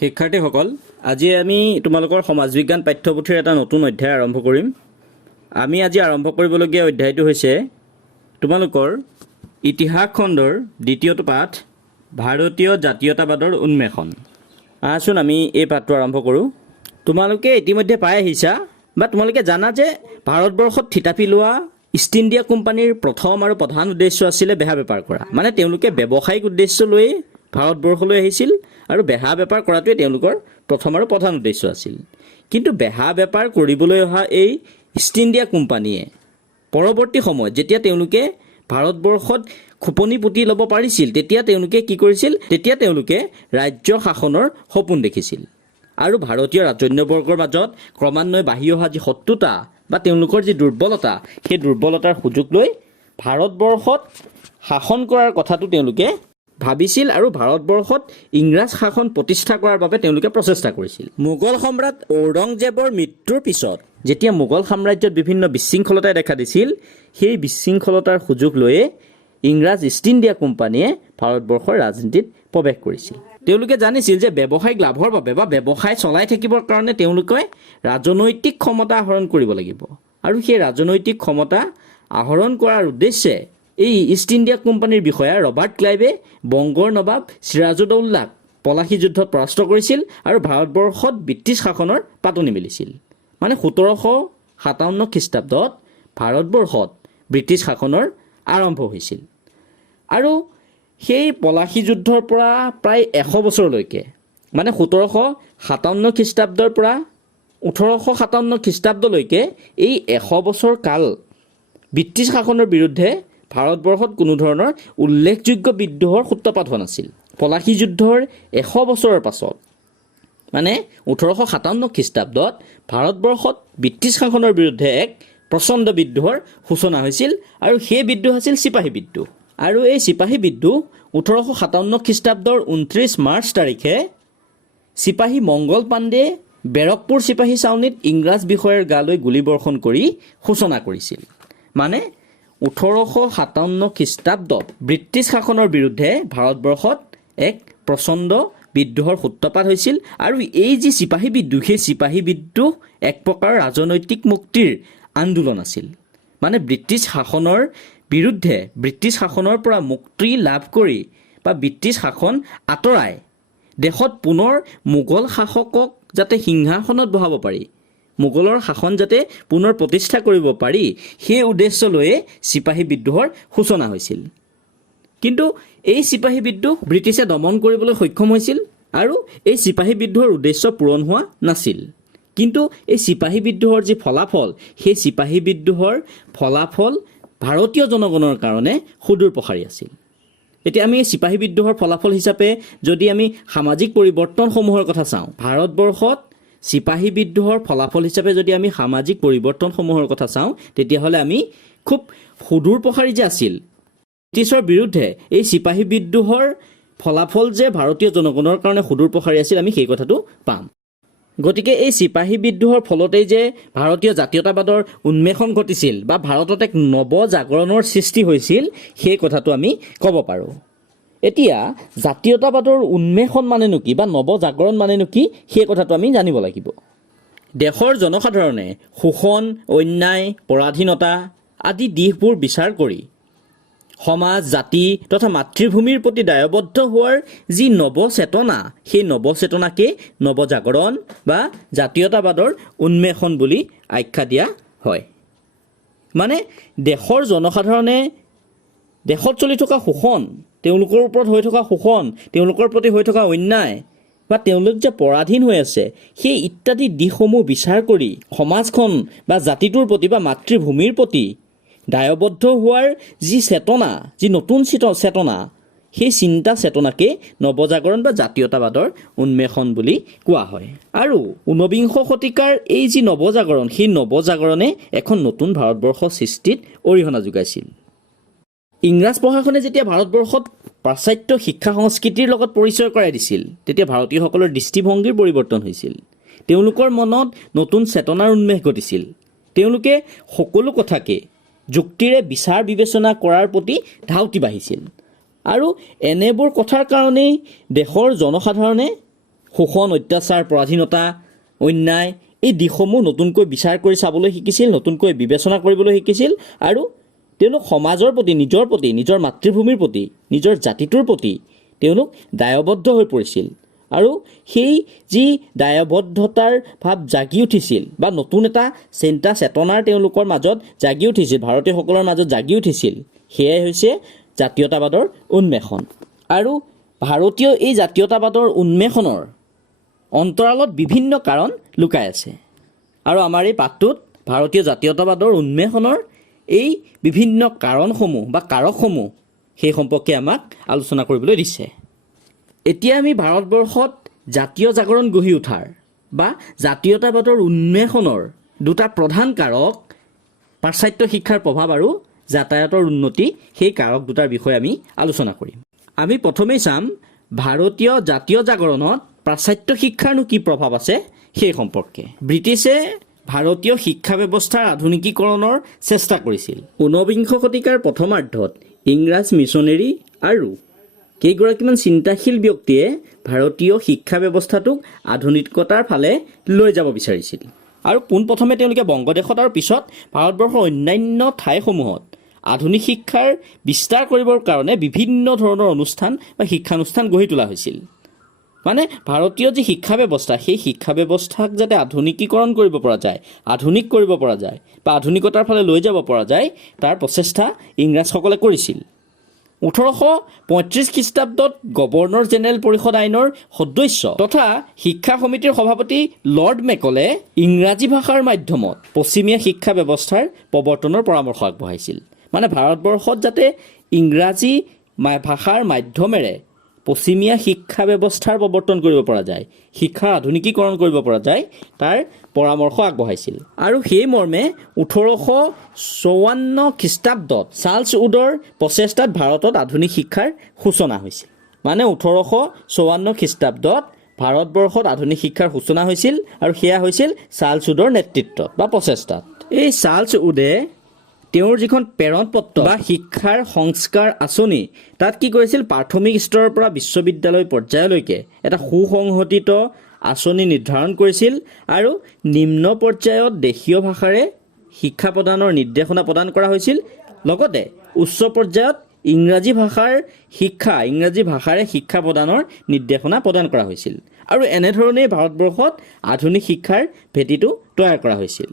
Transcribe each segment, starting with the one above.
শিক্ষাৰ্থীসকল, আজি আমি তোমালোকৰ সমাজ বিজ্ঞান পাঠ্যপুথিৰ এটা নতুন অধ্যায় আৰম্ভ কৰিম। আমি আজি আৰম্ভ কৰিবলগীয়া অধ্যায়টো হৈছে তোমালোকৰ ইতিহাস খণ্ডৰ দ্বিতীয়টো পাঠ, ভাৰতীয় জাতীয়তাবাদৰ উন্মেষণ। আহচোন আমি এই পাঠটো আৰম্ভ কৰোঁ। তোমালোকে ইতিমধ্যে পাই আহিছা বা তোমালোকে জানা যে ভাৰতবৰ্ষত থিতাপি লোৱা ইষ্ট ইণ্ডিয়া কোম্পানীৰ প্ৰথম আৰু প্ৰধান উদ্দেশ্য আছিলে বেহা বেপাৰ কৰা। মানে তেওঁলোকে ব্যৱসায়িক উদ্দেশ্য লৈ ভাৰতবৰ্ষলৈ আহিছিল আৰু বেহা বেপাৰ কৰাটোৱে তেওঁলোকৰ প্ৰথম আৰু প্ৰধান উদ্দেশ্য আছিল। কিন্তু বেহা বেপাৰ কৰিবলৈ অহা এই ইষ্ট ইণ্ডিয়া কোম্পানীয়ে পৰৱৰ্তী সময়ত যেতিয়া তেওঁলোকে ভাৰতবৰ্ষত খোপনি পুতি ল'ব পাৰিছিল, তেতিয়া তেওঁলোকে কি কৰিছিল? তেতিয়া তেওঁলোকে ৰাজ্য শাসনৰ সপোন দেখিছিল আৰু ভাৰতীয় ৰাজন্যবৰ্গৰ মাজত ক্ৰমান্বয়ে বাঢ়ি অহা যি শত্ৰুতা বা তেওঁলোকৰ যি দুৰ্বলতা, সেই দুৰ্বলতাৰ সুযোগ লৈ ভাৰতবৰ্ষত শাসন কৰাৰ কথাটো তেওঁলোকে ভাবিছিল আৰু ভাৰতবৰ্ষত ইংৰাজ শাসন প্ৰতিষ্ঠা কৰাৰ বাবে তেওঁলোকে প্ৰচেষ্টা কৰিছিল। মোগল সম্ৰাট ঔৰংজেবৰ মৃত্যুৰ পিছত যেতিয়া মোগল সাম্ৰাজ্যত বিভিন্ন বিশৃংখলতাই দেখা দিছিল, সেই বিশৃংখলতাৰ সুযোগ লৈয়ে ইংৰাজ ইষ্ট ইণ্ডিয়া কোম্পানীয়ে ভাৰতবৰ্ষৰ ৰাজনীতিত প্ৰৱেশ কৰিছিল। তেওঁলোকে জানিছিল যে ব্যৱসায়িক লাভৰ বাবে বা ব্যৱসায় চলাই থাকিবৰ কাৰণে তেওঁলোকে ৰাজনৈতিক ক্ষমতা আহৰণ কৰিব লাগিব আৰু সেই ৰাজনৈতিক ক্ষমতা আহৰণ কৰাৰ উদ্দেশ্যে এই ইষ্ট ইণ্ডিয়া কোম্পানীৰ বিষয়া ৰবাৰ্ট ক্লাইভে বংগৰ নবাব চিৰাজউদ্দৌলাক পলাশী যুদ্ধত পৰাস্ত কৰিছিল আৰু ভাৰতবৰ্ষত ব্ৰিটিছ শাসনৰ পাতনি মেলিছিল। মানে 1757 খ্ৰীষ্টাব্দত ভাৰতবৰ্ষত ব্ৰিটিছ শাসনৰ আৰম্ভ হৈছিল আৰু সেই পলাশী যুদ্ধৰ পৰা প্ৰায় 100 বছৰলৈকে, মানে 1757 খ্ৰীষ্টাব্দৰ পৰা 1857 খ্ৰীষ্টাব্দলৈকে এই 100 বছৰ কাল ব্ৰিটিছ শাসনৰ বিৰুদ্ধে ভাৰতবৰ্ষত কোনো ধৰণৰ উল্লেখযোগ্য বিদ্ৰোহৰ সূত্ৰপাত হোৱা নাছিল। পলাশী যুদ্ধৰ 100 বছৰৰ পাছত, মানে 1857 খ্ৰীষ্টাব্দত ভাৰতবৰ্ষত ব্ৰিটিছ শাসনৰ বিৰুদ্ধে এক প্ৰচণ্ড বিদ্ৰোহৰ সূচনা হৈছিল আৰু সেই বিদ্ৰোহ আছিল চিপাহী বিদ্ৰোহ। আৰু এই চিপাহী বিদ্ৰোহ 1857 খ্ৰীষ্টাব্দৰ 29 মাৰ্চ তাৰিখে চিপাহী মংগল পাণ্ডে বেৰকপুৰ চিপাহী ছাউনীত ইংৰাজ বিষয়াৰ গালৈ গুলীবৰ্ষণ কৰি সূচনা কৰিছিল। মানে 1857 খ্ৰীষ্টাব্দত ব্ৰিটিছ শাসনৰ বিৰুদ্ধে ভাৰতবৰ্ষত এক প্ৰচণ্ড বিদ্ৰোহৰ সূত্ৰপাত হৈছিল আৰু এই যি চিপাহী বিদ্ৰোহ, সেই চিপাহী বিদ্ৰোহ এক প্ৰকাৰ ৰাজনৈতিক মুক্তিৰ আন্দোলন আছিল। মানে ব্ৰিটিছ শাসনৰ বিৰুদ্ধে ব্ৰিটিছ শাসনৰ পৰা মুক্তি লাভ কৰি বা ব্ৰিটিছ শাসন আঁতৰাই দেশত পুনৰ মোগল শাসকক যাতে সিংহাসনত বহাব পাৰি, মোগলৰ শাসন যাতে পুনৰ প্ৰতিষ্ঠা কৰিব পাৰি, সেই উদ্দেশ্য লৈয়ে চিপাহী বিদ্ৰোহৰ সূচনা হৈছিল। কিন্তু এই চিপাহী বিদ্ৰোহ ব্ৰিটিছে দমন কৰিবলৈ সক্ষম হৈছিল আৰু এই চিপাহী বিদ্ৰোহৰ উদ্দেশ্য পূৰণ হোৱা নাছিল। কিন্তু এই চিপাহী বিদ্ৰোহৰ যি ফলাফল, সেই চিপাহী বিদ্ৰোহৰ ফলাফল ভাৰতীয় জনগণৰ কাৰণে সুদূৰ প্ৰসাৰী আছিল। এতিয়া আমি এই চিপাহী বিদ্ৰোহৰ ফলাফল হিচাপে যদি আমি সামাজিক পৰিৱৰ্তনসমূহৰ কথা চাওঁ, ভাৰতবৰ্ষত চিপাহী বিদ্ৰোহৰ ফলাফল হিচাপে যদি আমি সামাজিক পৰিৱৰ্তনসমূহৰ কথা চাওঁ, তেতিয়াহ'লে আমি খুব সুদূৰ প্ৰসাৰী যে আছিল ব্ৰিটিছৰ বিৰুদ্ধে এই চিপাহী বিদ্ৰোহৰ ফলাফল যে ভাৰতীয় জনগণৰ কাৰণে সুদূৰ প্ৰসাৰী আছিল, আমি সেই কথাটো পাম। গতিকে এই চিপাহী বিদ্ৰোহৰ ফলতেই যে ভাৰতীয় জাতীয়তাবাদৰ উন্মেষণ ঘটিছিল বা ভাৰতত এক নৱজাগৰণৰ সৃষ্টি হৈছিল, সেই কথাটো আমি ক'ব পাৰোঁ। এতিয়া জাতীয়তাবাদৰ উন্মেষণ মানেনো কি বা নৱজাগৰণ মানেনো কি, সেই কথাটো আমি জানিব লাগিব। দেশৰ জনসাধাৰণে শোষণ, অন্যায়, পৰাধীনতা আদি দিশবোৰ বিচাৰ কৰি সমাজ, জাতি তথা মাতৃভূমিৰ প্ৰতি দায়বদ্ধ হোৱাৰ যি নৱচেতনা, সেই নৱচেতনাকে নৱজাগৰণ বা জাতীয়তাবাদৰ উন্মেষণ বুলি আখ্যা দিয়া হয়। মানে দেশৰ জনসাধাৰণে দেশত চলি থকা শোষণ, তেওঁলোকৰ ওপৰত হৈ থকা শোষণ, তেওঁলোকৰ প্ৰতি হৈ থকা অন্যায় বা তেওঁলোক যে পৰাধীন হৈ আছে, সেই ইত্যাদি দিশসমূহ বিচাৰ কৰি সমাজখন বা জাতিটোৰ প্ৰতি বা মাতৃভূমিৰ প্ৰতি দায়বদ্ধ হোৱাৰ যি চেতনা, যি নতুন চেতনা, সেই চিন্তা চেতনাকে নৱজাগৰণ বা জাতীয়তাবাদৰ উন্মেষণ বুলি কোৱা হয়। আৰু 19বিংশ শতিকাৰ এই যি নৱজাগৰণ, সেই নৱজাগৰণে এখন নতুন ভাৰতবৰ্ষ সৃষ্টিত অৰিহণা যোগাইছিল। ইংৰাজ প্ৰশাসনে যেতিয়া ভাৰতবৰ্ষত পাশ্চাত্য শিক্ষা সংস্কৃতিৰ লগত পৰিচয় কৰাই দিছিল, তেতিয়া ভাৰতীয়সকলৰ দৃষ্টিভংগীৰ পৰিৱৰ্তন হৈছিল। তেওঁলোকৰ মনত নতুন চেতনাৰ উন্মেষ ঘটিছিল। তেওঁলোকে সকলো কথাকে যুক্তিৰে বিচাৰ বিবেচনা কৰাৰ প্ৰতি ধাউতি বাঢ়িছিল আৰু এনেবোৰ কথাৰ কাৰণেই দেশৰ জনসাধাৰণে শোষণ, অত্যাচাৰ, পৰাধীনতা, অন্যায় এই দিশসমূহ নতুনকৈ বিচাৰ কৰি চাবলৈ শিকিছিল, নতুনকৈ বিবেচনা কৰিবলৈ শিকিছিল আৰু তেওঁলোক সমাজৰ প্ৰতি, নিজৰ মাতৃভূমিৰ প্ৰতি, নিজৰ জাতিটোৰ প্ৰতি তেওঁলোক দায়বদ্ধ হৈ পৰিছিল। আৰু সেই যি দায়বদ্ধতাৰ ভাৱ জাগি উঠিছিল বা নতুন এটা চিন্তা চেতনাৰ তেওঁলোকৰ মাজত জাগি উঠিছিল, ভাৰতীয়সকলৰ মাজত জাগি উঠিছিল, সেয়াই হৈছে জাতীয়তাবাদৰ উন্মেষণ। আৰু ভাৰতীয় এই জাতীয়তাবাদৰ উন্মেষণৰ অন্তৰালত বিভিন্ন কাৰণ লুকাই আছে। আৰু আমাৰ এই পাঠটোত ভাৰতীয় জাতীয়তাবাদৰ উন্মেষণৰ এই বিভিন্ন কাৰণসমূহ বা কাৰকসমূহ সেই সম্পৰ্কে আমাক আলোচনা কৰিবলৈ দিছে। এতিয়া আমি ভাৰতবৰ্ষত জাতীয় জাগৰণ গঢ়ি উঠাৰ বা জাতীয়তাবাদৰ উন্মেষণৰ দুটা প্ৰধান কাৰক, পাশ্চাত্য শিক্ষাৰ প্ৰভাৱ আৰু যাতায়াতৰ উন্নতি, সেই কাৰক দুটাৰ বিষয়ে আমি আলোচনা কৰিম। আমি প্ৰথমেই চাম ভাৰতীয় জাতীয় জাগৰণত পাশ্চাত্য শিক্ষাৰনো কি প্ৰভাৱ আছে সেই সম্পৰ্কে। ব্ৰিটিছে ভাৰতীয় শিক্ষা ব্যৱস্থাৰ আধুনিকীকৰণৰ চেষ্টা কৰিছিল। 19বিংশ শতিকাৰ প্ৰথমাৰ্ধত ইংৰাজ মিছনেৰী আৰু কেইগৰাকীমান চিন্তাশীল ব্যক্তিয়ে ভাৰতীয় শিক্ষা ব্যৱস্থাটোক আধুনিকতাৰ ফালে লৈ যাব বিচাৰিছিল। আৰু পোনপ্ৰথমে তেওঁলোকে বংগদেশত আৰু পিছত ভাৰতবৰ্ষৰ অন্যান্য ঠাইসমূহত আধুনিক শিক্ষাৰ বিস্তাৰ কৰিবৰ কাৰণে বিভিন্ন ধৰণৰ অনুষ্ঠান বা শিক্ষানুষ্ঠান গঢ়ি তোলা হৈছিল। মানে ভাৰতীয় যি শিক্ষা ব্যৱস্থা, সেই শিক্ষা ব্যৱস্থাক যাতে আধুনিকীকৰণ কৰিব পৰা যায়, আধুনিক কৰিব পৰা যায় বা আধুনিকতাৰ ফালে লৈ যাব পৰা যায়, তাৰ প্ৰচেষ্টা ইংৰাজসকলে কৰিছিল। 1835 খ্ৰীষ্টাব্দত গভৰ্ণৰ জেনেৰেল পৰিষদ আইনৰ সদস্য তথা শিক্ষা সমিতিৰ সভাপতি লৰ্ড মেকলে ইংৰাজী ভাষাৰ মাধ্যমত পশ্চিমীয়া শিক্ষা ব্যৱস্থাৰ প্ৰৱৰ্তনৰ পৰামৰ্শ আগবঢ়াইছিল। মানে ভাৰতবৰ্ষত যাতে ইংৰাজী ভাষাৰ মাধ্যমেৰে পশ্চিমীয়া শিক্ষা ব্যৱস্থাৰ প্ৰৱৰ্তন কৰিব পৰা যায়, শিক্ষাৰ আধুনিকীকৰণ কৰিব পৰা যায়, তাৰ পৰামৰ্শ আগবঢ়াইছিল। আৰু সেই মৰ্মে 1854 খ্ৰীষ্টাব্দত চাৰ্লছ উডৰ প্ৰচেষ্টাত ভাৰতত আধুনিক শিক্ষাৰ সূচনা হৈছিল। মানে 1854 খ্ৰীষ্টাব্দত ভাৰতবৰ্ষত আধুনিক শিক্ষাৰ সূচনা হৈছিল আৰু সেয়া হৈছিল চাৰ্লছ উডৰ নেতৃত্বত বা প্ৰচেষ্টাত। এই চাৰ্লছ উডে তেওঁৰ যিখন প্ৰেৰণ পত্ৰ বা শিক্ষাৰ সংস্কাৰ আঁচনি, তাত কি কৰিছিল, প্ৰাথমিক স্তৰৰ পৰা বিশ্ববিদ্যালয় পৰ্যায়লৈকে এটা সুসংহতিত আঁচনি নিৰ্ধাৰণ কৰিছিল আৰু নিম্ন পৰ্যায়ত দেশীয় ভাষাৰে শিক্ষা প্ৰদানৰ নিৰ্দেশনা প্ৰদান কৰা হৈছিল। লগতে উচ্চ পৰ্যায়ত ইংৰাজী ভাষাৰে শিক্ষা প্ৰদানৰ নিৰ্দেশনা প্ৰদান কৰা হৈছিল। আৰু এনেধৰণেই ভাৰতবৰ্ষত আধুনিক শিক্ষাৰ ভেটিটো তৈয়াৰ কৰা হৈছিল।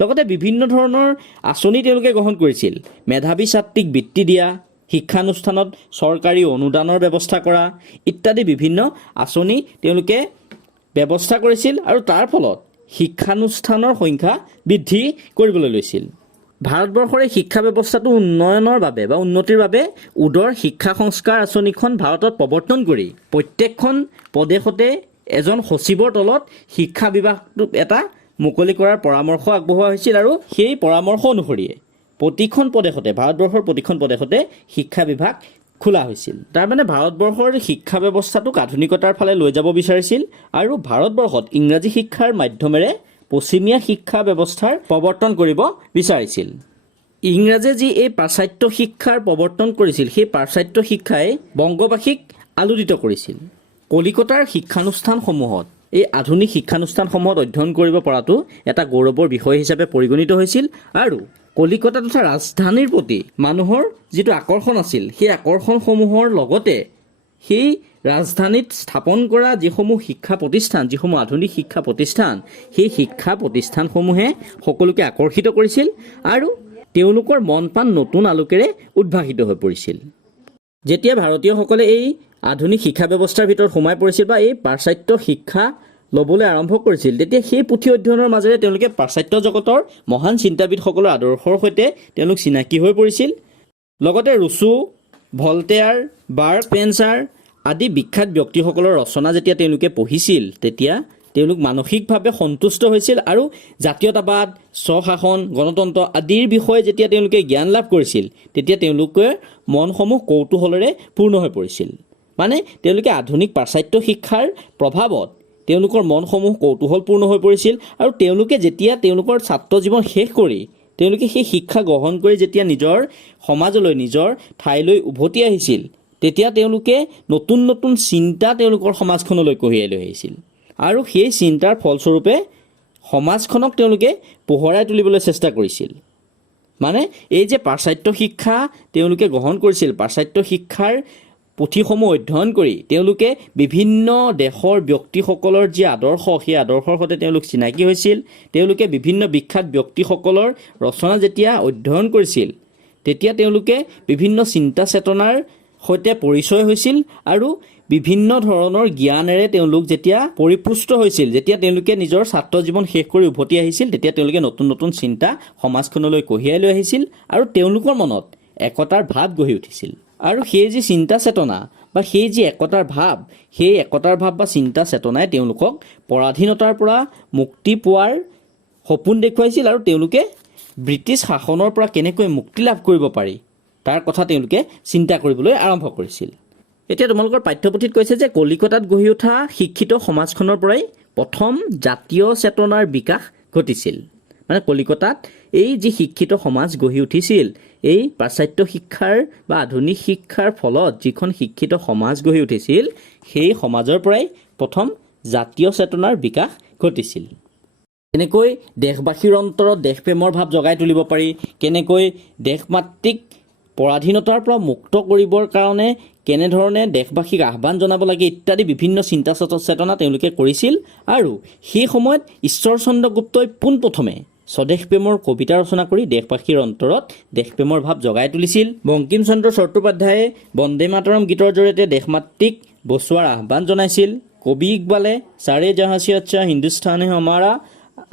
লগতে বিভিন্ন ধৰণৰ আঁচনি তেওঁলোকে গ্ৰহণ কৰিছিল। মেধাৱী ছাত্ৰীক বৃত্তি দিয়া, শিক্ষানুষ্ঠানত চৰকাৰী অনুদানৰ ব্যৱস্থা কৰা ইত্যাদি বিভিন্ন আঁচনি তেওঁলোকে ব্যৱস্থা কৰিছিল আৰু তাৰ ফলত শিক্ষানুষ্ঠানৰ সংখ্যা বৃদ্ধি কৰিবলৈ লৈছিল। ভাৰতবৰ্ষৰ এই শিক্ষা ব্যৱস্থাটো উন্নয়নৰ বাবে বা উন্নতিৰ বাবে উডৰ শিক্ষা সংস্কাৰ আঁচনিখন ভাৰতত প্ৰৱৰ্তন কৰি প্ৰত্যেকখন প্ৰদেশতে এজন সচিবৰ তলত শিক্ষা বিভাগটো এটা মুকলি কৰাৰ পৰামৰ্শ আগবঢ়োৱা হৈছিল। আৰু সেই পৰামৰ্শ অনুসৰিয়ে ভাৰতবৰ্ষৰ প্ৰতিখন প্ৰদেশতে শিক্ষা বিভাগ খোলা হৈছিল। তাৰমানে ভাৰতবৰ্ষৰ শিক্ষা ব্যৱস্থাটোক আধুনিকতাৰ ফালে লৈ যাব বিচাৰিছিল আৰু ভাৰতবৰ্ষত ইংৰাজী শিক্ষাৰ মাধ্যমেৰে পশ্চিমীয়া শিক্ষা ব্যৱস্থাৰ প্ৰৱৰ্তন কৰিব বিচাৰিছিল। ইংৰাজে যি এই পাশ্চাত্য শিক্ষাৰ প্ৰৱৰ্তন কৰিছিল, সেই পাশ্চাত্য শিক্ষাই বংগবাসীক আলোড়িত কৰিছিল। কলিকতাৰ শিক্ষানুষ্ঠানসমূহত, এই আধুনিক শিক্ষানুষ্ঠানসমূহত অধ্যয়ন কৰিব পৰাটো এটা গৌৰৱৰ বিষয় হিচাপে পৰিগণিত হৈছিল। আৰু কলিকতা তথা ৰাজধানীৰ প্ৰতি মানুহৰ যিটো আকৰ্ষণ আছিল, সেই আকৰ্ষণসমূহৰ লগতে সেই ৰাজধানীত স্থাপন কৰা যিসমূহ শিক্ষা প্ৰতিষ্ঠান, যিসমূহ আধুনিক শিক্ষা প্ৰতিষ্ঠান, সেই শিক্ষা প্ৰতিষ্ঠানসমূহে সকলোকে আকৰ্ষিত কৰিছিল আৰু তেওঁলোকৰ মন প্ৰাণ নতুন আলোকেৰে উদ্ভাসিত হৈ পৰিছিল। যেতিয়া ভাৰতীয়সকলে এই আধুনিক শিক্ষা ব্যৱস্থাৰ ভিতৰত সোমাই পৰিছিল বা এই পাশ্চাত্য শিক্ষা ল'বলৈ আৰম্ভ কৰিছিল, তেতিয়া সেই পুথি অধ্যয়নৰ মাজেৰে তেওঁলোকে পাশ্চাত্য জগতৰ মহান চিন্তাবিদসকলৰ আদৰ্শৰ সৈতে তেওঁলোক চিনাকি হৈ পৰিছিল। লগতে ৰুছো, ভলটেয়াৰ, বাৰ্ক স্পেন্সাৰ আদি বিখ্যাত ব্যক্তিসকলৰ ৰচনা যেতিয়া তেওঁলোকে পঢ়িছিল, তেতিয়া তেওঁলোক মানসিকভাৱে সন্তুষ্ট হৈছিল আৰু জাতীয়তাবাদ, স্বশাসন, গণতন্ত্ৰ আদিৰ বিষয়ে যেতিয়া তেওঁলোকে জ্ঞান লাভ কৰিছিল, তেতিয়া তেওঁলোকৰ মনসমূহ কৌতূহলেৰে পূৰ্ণ হৈ পৰিছিল। মানে তেওঁলোকে আধুনিক পাশ্চাত্য শিক্ষাৰ প্ৰভাৱত তেওঁলোকৰ মনসমূহ কৌতূহলপূৰ্ণ হৈ পৰিছিল আৰু তেওঁলোকে যেতিয়া তেওঁলোকৰ ছাত্ৰ জীৱন শেষ কৰি তেওঁলোকে সেই শিক্ষা গ্ৰহণ কৰি যেতিয়া নিজৰ সমাজলৈ, নিজৰ ঠাইলৈ উভতি আহিছিল, তেতিয়া তেওঁলোকে নতুন নতুন চিন্তা তেওঁলোকৰ সমাজখনলৈ কঢ়িয়াই লৈ আহিছিল আৰু সেই চিন্তাৰ ফলস্বৰূপে সমাজখনক তেওঁলোকে পোহৰাই তুলিবলৈ চেষ্টা কৰিছিল। মানে এই যে পাশ্চাত্য শিক্ষা তেওঁলোকে গ্ৰহণ কৰিছিল, পাশ্চাত্য শিক্ষাৰ পুথিসমূহ অধ্যয়ন কৰি তেওঁলোকে বিভিন্ন দেশৰ ব্যক্তিসকলৰ যি আদৰ্শ, সেই আদৰ্শৰ সৈতে তেওঁলোক চিনাকি হৈছিল। তেওঁলোকে বিভিন্ন বিখ্যাত ব্যক্তিসকলৰ ৰচনা যেতিয়া অধ্যয়ন কৰিছিল, তেতিয়া তেওঁলোকে বিভিন্ন চিন্তা চেতনাৰ সৈতে পৰিচয় হৈছিল আৰু বিভিন্ন ধৰণৰ জ্ঞানেৰে তেওঁলোক যেতিয়া পৰিপুষ্ট হৈছিল, যেতিয়া তেওঁলোকে নিজৰ ছাত্ৰ জীৱন শেষ কৰি উভতি আহিছিল, তেতিয়া তেওঁলোকে নতুন নতুন চিন্তা সমাজখনলৈ কঢ়িয়াই লৈ আহিছিল আৰু তেওঁলোকৰ মনত একতাৰ ভাৱ গঢ়ি উঠিছিল। আৰু সেই যি চিন্তা চেতনা বা সেই যি একতাৰ ভাৱ, সেই একতাৰ ভাৱ বা চিন্তা চেতনাই তেওঁলোকক পৰাধীনতাৰ পৰা মুক্তি পোৱাৰ সপোন দেখুৱাইছিল আৰু তেওঁলোকে ব্ৰিটিছ শাসনৰ পৰা কেনেকৈ মুক্তি লাভ কৰিব পাৰি তাৰ কথা তেওঁলোকে চিন্তা কৰিবলৈ আৰম্ভ কৰিছিল। এতিয়া তোমালোকৰ পাঠ্যপুথিত কৈছে যে কলিকতাত গঢ়ি উঠা শিক্ষিত সমাজখনৰ পৰাই প্ৰথম জাতীয় চেতনাৰ বিকাশ ঘটিছিল। মানে কলিকতাত এই যি শিক্ষিত সমাজ গঢ়ি উঠিছিল, এই পাশ্চাত্য শিক্ষাৰ বা আধুনিক শিক্ষাৰ ফলত যিখন শিক্ষিত সমাজ গঢ়ি উঠিছিল, সেই সমাজৰ পৰাই প্ৰথম জাতীয় চেতনাৰ বিকাশ ঘটিছিল। কেনেকৈ দেশবাসীৰ অন্তৰত দেশপ্ৰেমৰ ভাৱ জগাই তুলিব পাৰি, কেনেকৈ দেশমাতৃক পৰাধীনতাৰ পৰা মুক্ত কৰিবৰ কাৰণে কেনেধৰণে দেশবাসীক আহ্বান জনাব লাগে ইত্যাদি বিভিন্ন চিন্তা চেতনা তেওঁলোকে কৰিছিল। আৰু সেই সময়ত ঈশ্বৰচন্দ্ৰ গুপ্তই পোনপ্ৰথমে স্বদেশপ্ৰেমৰ কবিতা ৰচনা কৰি দেশবাসীৰ অন্তৰত দেশপ্ৰেমৰ ভাৱ জগাই তুলিছিল। বংকিম চন্দ্ৰ চট্টোপাধ্যায়ে বন্দে মাতৰম গীতৰ জৰিয়তে দেশমাতৃক বচোৱাৰ আহ্বান জনাইছিল। কবি ইকবালে চাৰে জাহাঁ সে আচ্ছা হিন্দুস্তান হে হমাৰা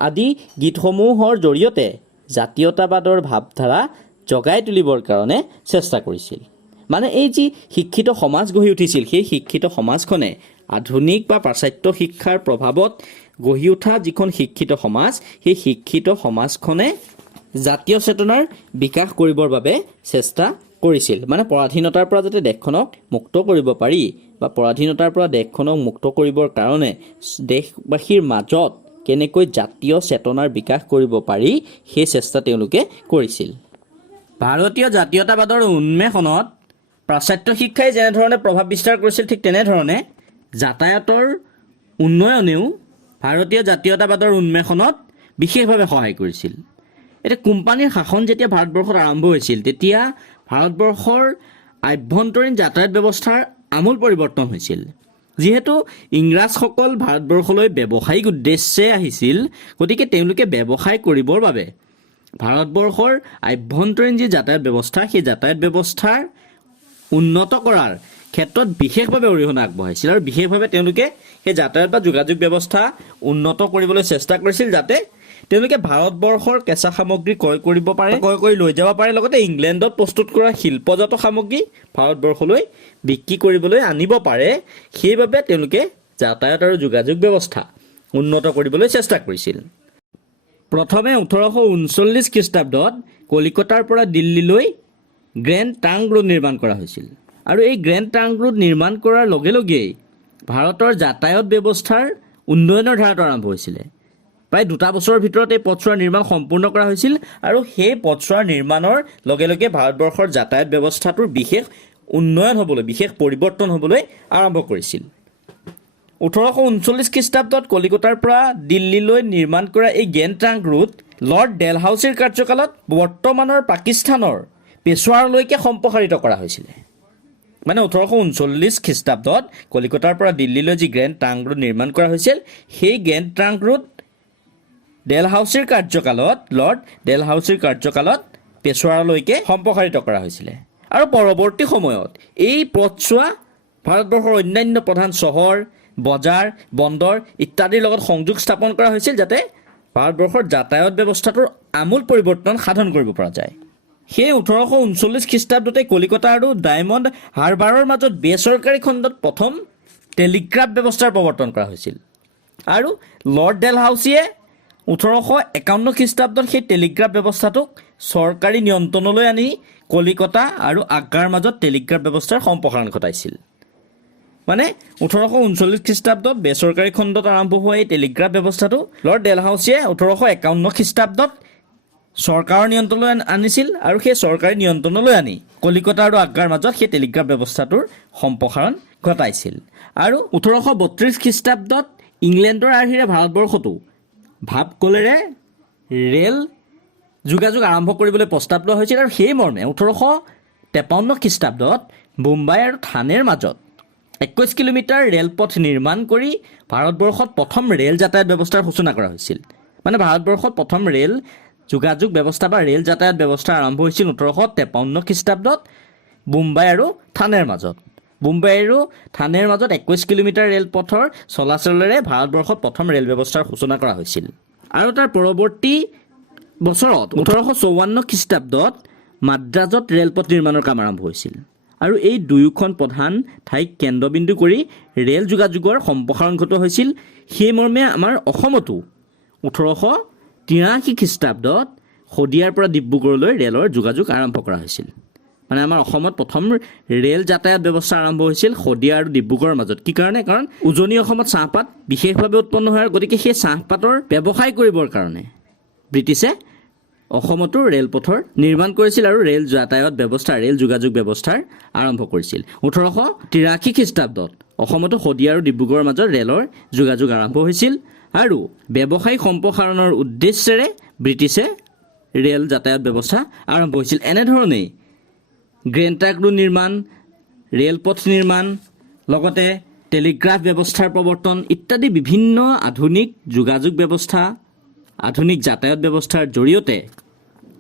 আদি গীতসমূহৰ জৰিয়তে জাতীয়তাবাদৰ ভাৱধাৰা জগাই তুলিবৰ কাৰণে চেষ্টা কৰিছিল। মানে এই যি শিক্ষিত সমাজ গঢ়ি উঠিছিল, সেই শিক্ষিত সমাজখনে আধুনিক বা পাশ্চাত্য শিক্ষাৰ প্ৰভাৱত গঢ়ি উঠা যিখন শিক্ষিত সমাজ, সেই শিক্ষিত সমাজখনে জাতীয় চেতনাৰ বিকাশ কৰিবৰ বাবে চেষ্টা কৰিছিল। মানে পৰাধীনতাৰ পৰা যাতে দেশখনক মুক্ত কৰিব পাৰি বা পৰাধীনতাৰ পৰা দেশখনক মুক্ত কৰিবৰ কাৰণে দেশবাসীৰ মাজত কেনেকৈ জাতীয় চেতনাৰ বিকাশ কৰিব পাৰি, সেই চেষ্টা তেওঁলোকে কৰিছিল। ভাৰতীয় জাতীয়তাবাদৰ উন্মেষণত পাশ্চাত্য শিক্ষাই যেনেধৰণে প্ৰভাৱ বিস্তাৰ কৰিছিল, ঠিক তেনেধৰণে যাতায়াতৰ উন্নয়নেও ভাৰতীয় জাতীয়তাবাদৰ উন্মেষণত বিশেষভাৱে সহায় কৰিছিল। এতিয়া কোম্পানীৰ শাসন যেতিয়া ভাৰতবৰ্ষত আৰম্ভ হৈছিল, তেতিয়া ভাৰতবৰ্ষৰ আভ্যন্তৰীণ যাতায়াত ব্যৱস্থাৰ আমূল পৰিৱৰ্তন হৈছিল। যিহেতু ইংৰাজসকল ভাৰতবৰ্ষলৈ ব্যৱসায়িক উদ্দেশ্যে আহিছিল, গতিকে তেওঁলোকে ব্যৱসায় কৰিবৰ বাবে ভাৰতবৰ্ষৰ আভ্যন্তৰীণ যি যাতায়াত ব্যৱস্থা, সেই যাতায়াত ব্যৱস্থাৰ উন্নত কৰাৰ ক্ষেত্ৰত বিশেষভাৱে অৰিহণা আগবঢ়াইছিল আৰু বিশেষভাৱে তেওঁলোকে সেই যাতায়াত বা যোগাযোগ ব্যৱস্থা উন্নত কৰিবলৈ চেষ্টা কৰিছিল, যাতে তেওঁলোকে ভাৰতবৰ্ষৰ কেঁচা সামগ্ৰী ক্ৰয় কৰিব পাৰে, ক্ৰয় কৰি লৈ যাব পাৰে, লগতে ইংলেণ্ডত প্ৰস্তুত কৰা শিল্পজাত সামগ্ৰী ভাৰতবৰ্ষলৈ বিক্ৰী কৰিবলৈ আনিব পাৰে। সেইবাবে তেওঁলোকে যাতায়াত আৰু যোগাযোগ ব্যৱস্থা উন্নত কৰিবলৈ চেষ্টা কৰিছিল। প্ৰথমে 1839 খ্ৰীষ্টাব্দত কলিকতাৰ পৰা দিল্লীলৈ গ্ৰেণ্ড ট্ৰাংক ৰোড নিৰ্মাণ কৰা হৈছিল আৰু এই গ্ৰেণ্ড ট্ৰাংক ৰোড নিৰ্মাণ কৰাৰ লগে লগেই ভাৰতৰ যাতায়াত ব্যৱস্থাৰ উন্নয়নৰ ধাৰাটো আৰম্ভ হৈছিলে। প্ৰায় 2 বছৰৰ ভিতৰত এই পথছোৱাৰ নিৰ্মাণ সম্পূৰ্ণ কৰা হৈছিল আৰু সেই পথছোৱাৰ নিৰ্মাণৰ লগে লগে ভাৰতবৰ্ষৰ যাতায়াত ব্যৱস্থাটোৰ বিশেষ উন্নয়ন হ'বলৈ, বিশেষ পৰিৱৰ্তন হ'বলৈ আৰম্ভ কৰিছিল। 1839 খ্ৰীষ্টাব্দত কলিকতাৰ পৰা দিল্লীলৈ নিৰ্মাণ কৰা এই গ্ৰেণ্ড ট্ৰাংক ৰোড লৰ্ড ডেলহাউছিৰ কাৰ্যকালত বৰ্তমানৰ পাকিস্তানৰ পেছোৱাৰলৈকে সম্প্ৰসাৰিত কৰা হৈছিলে। মানে 1839 খ্ৰীষ্টাব্দত কলিকতাৰ পৰা দিল্লীলৈ যি গ্ৰেণ্ড ট্ৰাংক ৰোড নিৰ্মাণ কৰা হৈছিল, সেই গ্ৰেণ্ড ট্ৰাংক ৰোড ডেলহাউছিৰ কাৰ্যকালত, লৰ্ড ডেলহাউছিৰ কাৰ্যকালত পেছোৱাৰলৈকে সম্প্ৰসাৰিত কৰা হৈছিলে। আৰু পৰৱৰ্তী সময়ত এই পথছোৱা ভাৰতবৰ্ষৰ অন্যান্য প্ৰধান চহৰ, বজাৰ, বন্দৰ ইত্যাদিৰ লগত সংযোগ স্থাপন কৰা হৈছিল, যাতে ভাৰতবৰ্ষৰ যাতায়াত ব্যৱস্থাটোৰ আমূল পৰিৱৰ্তন সাধন কৰিব পৰা যায়। সেই 1839 খ্ৰীষ্টাব্দতে কলিকতা আৰু ডায়মণ্ড হাৰ্বাৰৰ মাজত বেচৰকাৰী খণ্ডত প্ৰথম টেলিগ্ৰাফ ব্যৱস্থাৰ প্ৰৱৰ্তন কৰা হৈছিল আৰু লৰ্ড ডেলহাউছিয়ে 1851 খ্ৰীষ্টাব্দত সেই টেলিগ্ৰাফ ব্যৱস্থাটোক চৰকাৰী নিয়ন্ত্ৰণলৈ আনি কলিকতা আৰু আগ্ৰাৰ মাজত টেলিগ্ৰাফ ব্যৱস্থাৰ সম্প্ৰসাৰণ ঘটাইছিল। মানে 1839 খ্ৰীষ্টাব্দত বেচৰকাৰী খণ্ডত আৰম্ভ হোৱা এই টেলিগ্ৰাফ ব্যৱস্থাটো লৰ্ড ডেলহাউছিয়ে 1851 খ্ৰীষ্টাব্দত চৰকাৰৰ নিয়ন্ত্ৰণলৈ আনিছিল আৰু সেই চৰকাৰী নিয়ন্ত্ৰণলৈ আনি কলিকতা আৰু আগ্ৰাৰ মাজত সেই টেলিগ্ৰাফ ব্যৱস্থাটোৰ সম্প্ৰসাৰণ ঘটাইছিল। আৰু 1832 খ্ৰীষ্টাব্দত ইংলেণ্ডৰ আৰ্হিৰে ভাৰতবৰ্ষতো ভাবকলেৰে ৰেল যোগাযোগ আৰম্ভ কৰিবলৈ প্ৰস্তাৱ লোৱা হৈছিল। আৰু সেই মৰ্মে 1853 খ্ৰীষ্টাব্দত মুম্বাই আৰু থানেৰ মাজত 21 কিলোমিটাৰ ৰেলপথ নিৰ্মাণ কৰি ভাৰতবৰ্ষত প্ৰথম ৰেল যাতায়াত ব্যৱস্থাৰ সূচনা কৰা হৈছিল। মানে ভাৰতবৰ্ষত প্ৰথম ৰেল যোগাযোগ ব্যৱস্থা বা ৰেল যাতায়াত ব্যৱস্থা আৰম্ভ হৈছিল 1853 খ্ৰীষ্টাব্দত মুম্বাই আৰু থানেৰ মাজত। মুম্বাই আৰু থানেৰ মাজত 21 কিলোমিটাৰ ৰেলপথৰ চলাচলেৰে ভাৰতবৰ্ষত প্ৰথম ৰেল ব্যৱস্থাৰ সূচনা কৰা হৈছিল। আৰু তাৰ পৰৱৰ্তী বছৰত 1854 খ্ৰীষ্টাব্দত মাদ্ৰাজত ৰেলপথ নিৰ্মাণৰ কাম আৰম্ভ হৈছিল। আৰু এই দুয়োখন প্ৰধান ঠাইক কেন্দ্ৰবিন্দু কৰি ৰেল যোগাযোগৰ সম্প্ৰসাৰণ ঘটোৱা হৈছিল। সেই মৰ্মে আমাৰ অসমতো 1883 খ্ৰীষ্টাব্দত শদিয়াৰ পৰা ডিব্ৰুগড়লৈ ৰেলৰ যোগাযোগ আৰম্ভ কৰা হৈছিল। মানে আমাৰ অসমত প্ৰথম ৰেল যাতায়াত ব্যৱস্থা আৰম্ভ হৈছিল শদিয়া আৰু ডিব্ৰুগড়ৰ মাজত। কি কাৰণে? কাৰণ উজনি অসমত চাহপাত বিশেষভাৱে উৎপন্ন হয়, গতিকে সেই চাহপাতৰ ব্যৱসায় কৰিবৰ কাৰণে ব্ৰিটিছে অসমতো ৰেলপথৰ নিৰ্মাণ কৰিছিল আৰু ৰেল যাতায়াত ব্যৱস্থা ৰেল যোগাযোগ ব্যৱস্থাৰ আৰম্ভ কৰিছিল। 1883 খ্ৰীষ্টাব্দত অসমতো শদিয়া আৰু ডিব্ৰুগড়ৰ মাজত ৰেলৰ যোগাযোগ আৰম্ভ হৈছিল। আৰু ব্যৱসায়িক সম্প্ৰসাৰণৰ উদ্দেশ্যেৰে ব্ৰিটিছে ৰেল যাতায়াত ব্যৱস্থা আৰম্ভ হৈছিল। এনেধৰণেই গ্ৰেণ্ড ট্ৰাক ৰোড নিৰ্মাণ, ৰেলপথ নিৰ্মাণ, লগতে টেলিগ্ৰাফ ব্যৱস্থাৰ প্ৰৱৰ্তন ইত্যাদি বিভিন্ন আধুনিক যোগাযোগ ব্যৱস্থা, আধুনিক যাতায়াত ব্যৱস্থাৰ জৰিয়তে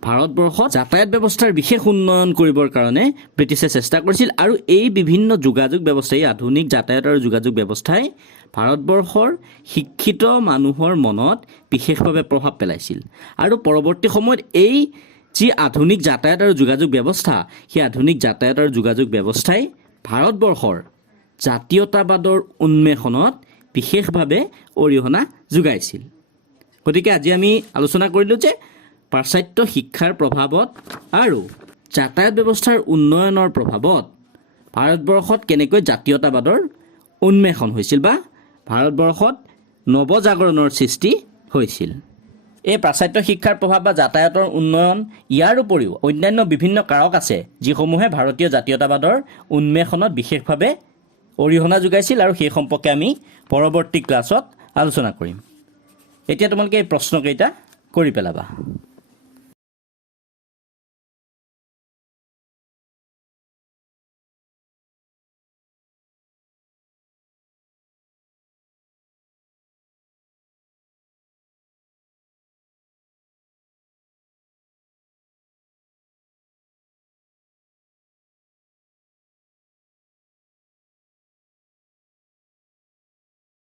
ভাৰতবৰ্ষত যাতায়াত ব্যৱস্থাৰ বিশেষ উন্নয়ন কৰিবৰ কাৰণে ব্ৰিটিছে চেষ্টা কৰিছিল। আৰু এই বিভিন্ন যোগাযোগ ব্যৱস্থাই আধুনিক যাতায়াত আৰু যোগাযোগ ব্যৱস্থাই ভাৰতবৰ্ষৰ শিক্ষিত মানুহৰ মনত বিশেষভাৱে প্ৰভাৱ পেলাইছিল। আৰু পৰৱৰ্তী সময়ত এই যি আধুনিক যাতায়াত আৰু যোগাযোগ ব্যৱস্থা, সেই আধুনিক যাতায়াত আৰু যোগাযোগ ব্যৱস্থাই ভাৰতবৰ্ষৰ জাতীয়তাবাদৰ উন্মেষণত বিশেষভাৱে অৰিহণা যোগাইছিল। গতিকে আজি আমি আলোচনা কৰিলোঁ যে পাশ্চাত্য শিক্ষাৰ প্ৰভাৱত আৰু যাতায়াত ব্যৱস্থাৰ উন্নয়নৰ প্ৰভাৱত ভাৰতবৰ্ষত কেনেকৈ জাতীয়তাবাদৰ উন্মেষণ হৈছিল বা ভাৰতবৰ্ষত নৱজাগৰণৰ সৃষ্টি হৈছিল। এই পাশ্চাত্য শিক্ষাৰ প্ৰভাৱ বা যাতায়াতৰ উন্নয়ন ইয়াৰ উপৰিও অন্যান্য বিভিন্ন কাৰক আছে যিসমূহে ভাৰতীয় জাতীয়তাবাদৰ উন্মেষণত বিশেষভাৱে অৰিহণা যোগাইছিল। আৰু সেই সম্পৰ্কে আমি পৰৱৰ্তী ক্লাছত আলোচনা কৰিম। এতিয়া তোমালোকে এই প্ৰশ্নকেইটা কৰি পেলাবা।